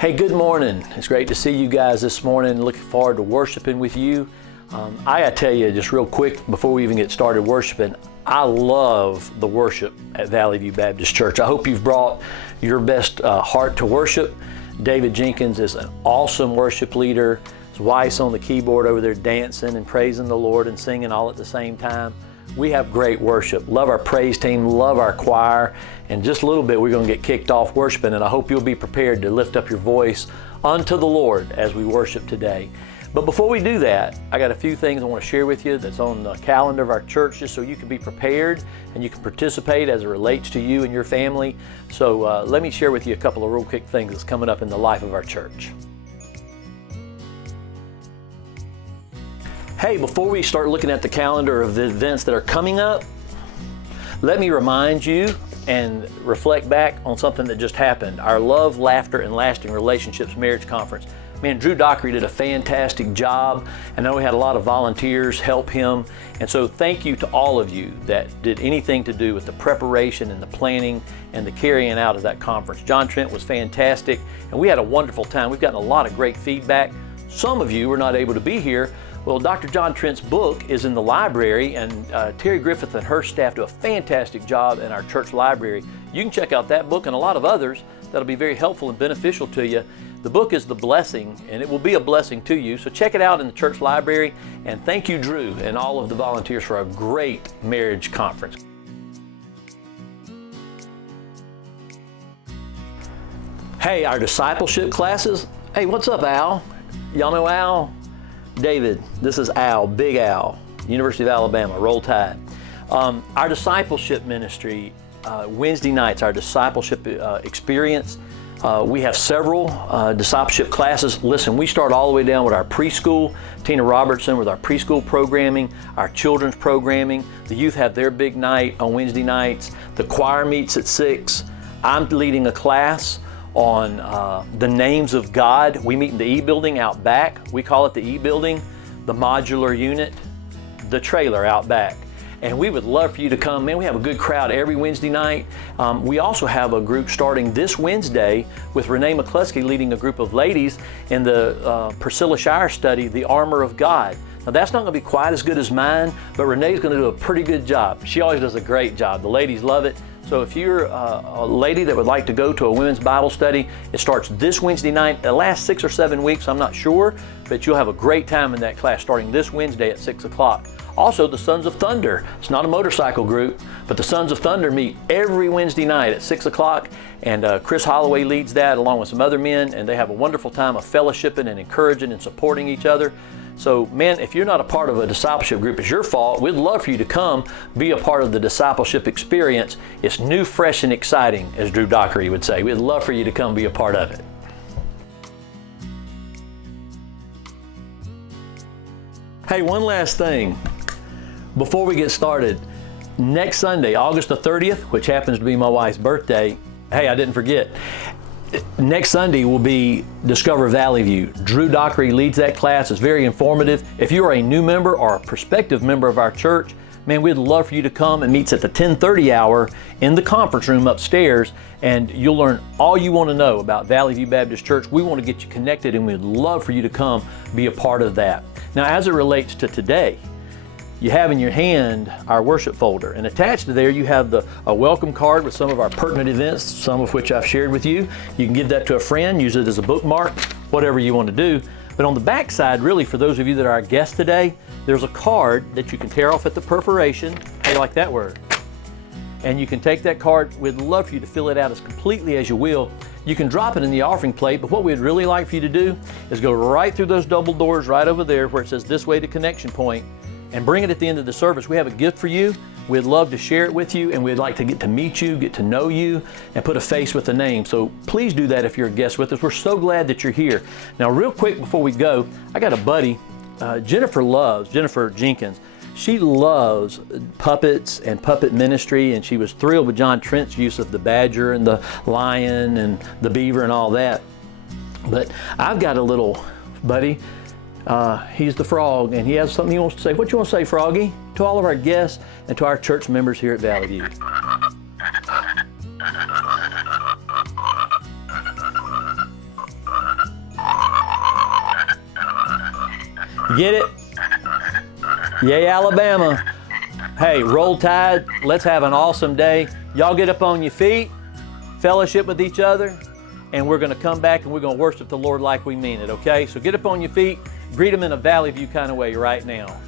Hey, good morning. It's great to see you guys this morning. Looking forward to worshiping with you. I gotta tell you just real quick before we even get started worshiping, I love the worship at Valley View Baptist Church. I hope you've brought your best heart to worship. David Jenkins is an awesome worship leader. His wife's on the keyboard over there dancing and praising the Lord and singing all at the same time. We have great worship. Love our praise team, love our choir. In just a little bit, we're going to get kicked off worshiping, and I hope you'll be prepared to lift up your voice unto the Lord as we worship today. But before we do that, I got a few things I want to share with you that's on the calendar of our church, just so you can be prepared and you can participate as it relates to you and your family. So let me share with you a couple of real quick things that's coming up in the life of our church. Hey, before we start looking at the calendar of the events that are coming up, let me remind you and reflect back on something that just happened. Our Love, Laughter, and Lasting Relationships Marriage Conference. Man, Drew Dockery did a fantastic job, and I know we had a lot of volunteers help him. And so thank you to all of you that did anything to do with the preparation and the planning and the carrying out of that conference. John Trent was fantastic, and we had a wonderful time. We've gotten a lot of great feedback. Some of you were not able to be here. Well, Dr. John Trent's book is in the library, and Terry Griffith and her staff do a fantastic job in our church library. You can check out that book and a lot of others that'll be very helpful and beneficial to you. The book is The Blessing, and it will be a blessing to you. So check it out in the church library, and thank you, Drew, and all of the volunteers for a great marriage conference. Hey, our discipleship classes. Hey, what's up, Al? Y'all know Al? David, this is Al, Big Al, University of Alabama, Roll Tide. Our discipleship ministry, Wednesday nights, our discipleship experience, we have several discipleship classes. Listen, we start all the way down with our preschool, Tina Robertson with our preschool programming, our children's programming. The youth have their big night on Wednesday nights. The choir meets at 6. I'm leading a class on the names of God. We meet in the E building out back. We call it the E building, the modular unit, the trailer out back. And we would love for you to come. Man, we have a good crowd every Wednesday night. We also have a group starting this Wednesday with Renee McCluskey leading a group of ladies in the Priscilla Shire study, The Armor of God. Now that's not going to be quite as good as mine, but Renee's going to do a pretty good job. She always does a great job. The ladies love it. So if you're a lady that would like to go to a women's Bible study, it starts this Wednesday night. It lasts 6 or 7 weeks, I'm not sure, but you'll have a great time in that class starting this Wednesday at 6 o'clock. Also, the Sons of Thunder. It's not a motorcycle group, but the Sons of Thunder meet every Wednesday night at 6 o'clock, and Chris Holloway leads that along with some other men, and they have a wonderful time of fellowshipping and encouraging and supporting each other. So, man, if you're not a part of a discipleship group, it's your fault. We'd love for you to come be a part of the discipleship experience. It's new, fresh, and exciting, as Drew Dockery would say. We'd love for you to come be a part of it. Hey, one last thing before we get started. Next Sunday, August the 30th, which happens to be my wife's birthday. Hey, I didn't forget. Next Sunday will be Discover Valley View. Drew Dockery leads that class. It's very informative. If you are a new member or a prospective member of our church, man, we'd love for you to come. It meets at the 10:30 hour in the conference room upstairs, and you'll learn all you want to know about Valley View Baptist Church. We want to get you connected, and we'd love for you to come be a part of that. Now, as it relates to today, you have in your hand our worship folder, and attached to there you have a welcome card with some of our pertinent events, some of which I've shared with you. You can give that to a friend, use it as a bookmark, whatever you want to do. But on the back side, really, for those of you that are our guests today, there's a card that you can tear off at the perforation. How do you like that word? And you can take that card. We'd love for you to fill it out as completely as you will. You can drop it in the offering plate, but what we'd really like for you to do is go right through those double doors right over there where it says "This way to Connection Point," and bring it at the end of the service. We have a gift for you. We'd love to share it with you, and we'd like to get to meet you, get to know you, and put a face with a name. So please do that if you're a guest with us. We're so glad that you're here. Now, real quick before we go, I got a buddy, Jennifer Jenkins. She loves puppets and puppet ministry, and she was thrilled with John Trent's use of the badger and the lion and the beaver and all that. But I've got a little buddy. He's the frog, and he has something he wants to say. What you want to say, Froggy, to all of our guests and to our church members here at Valley View? Get it? Yay, Alabama. Hey, roll tide. Let's have an awesome day. Y'all get up on your feet, fellowship with each other, and we're going to come back and we're going to worship the Lord like we mean it, okay? So get up on your feet, greet them in a Valley View kind of way right now.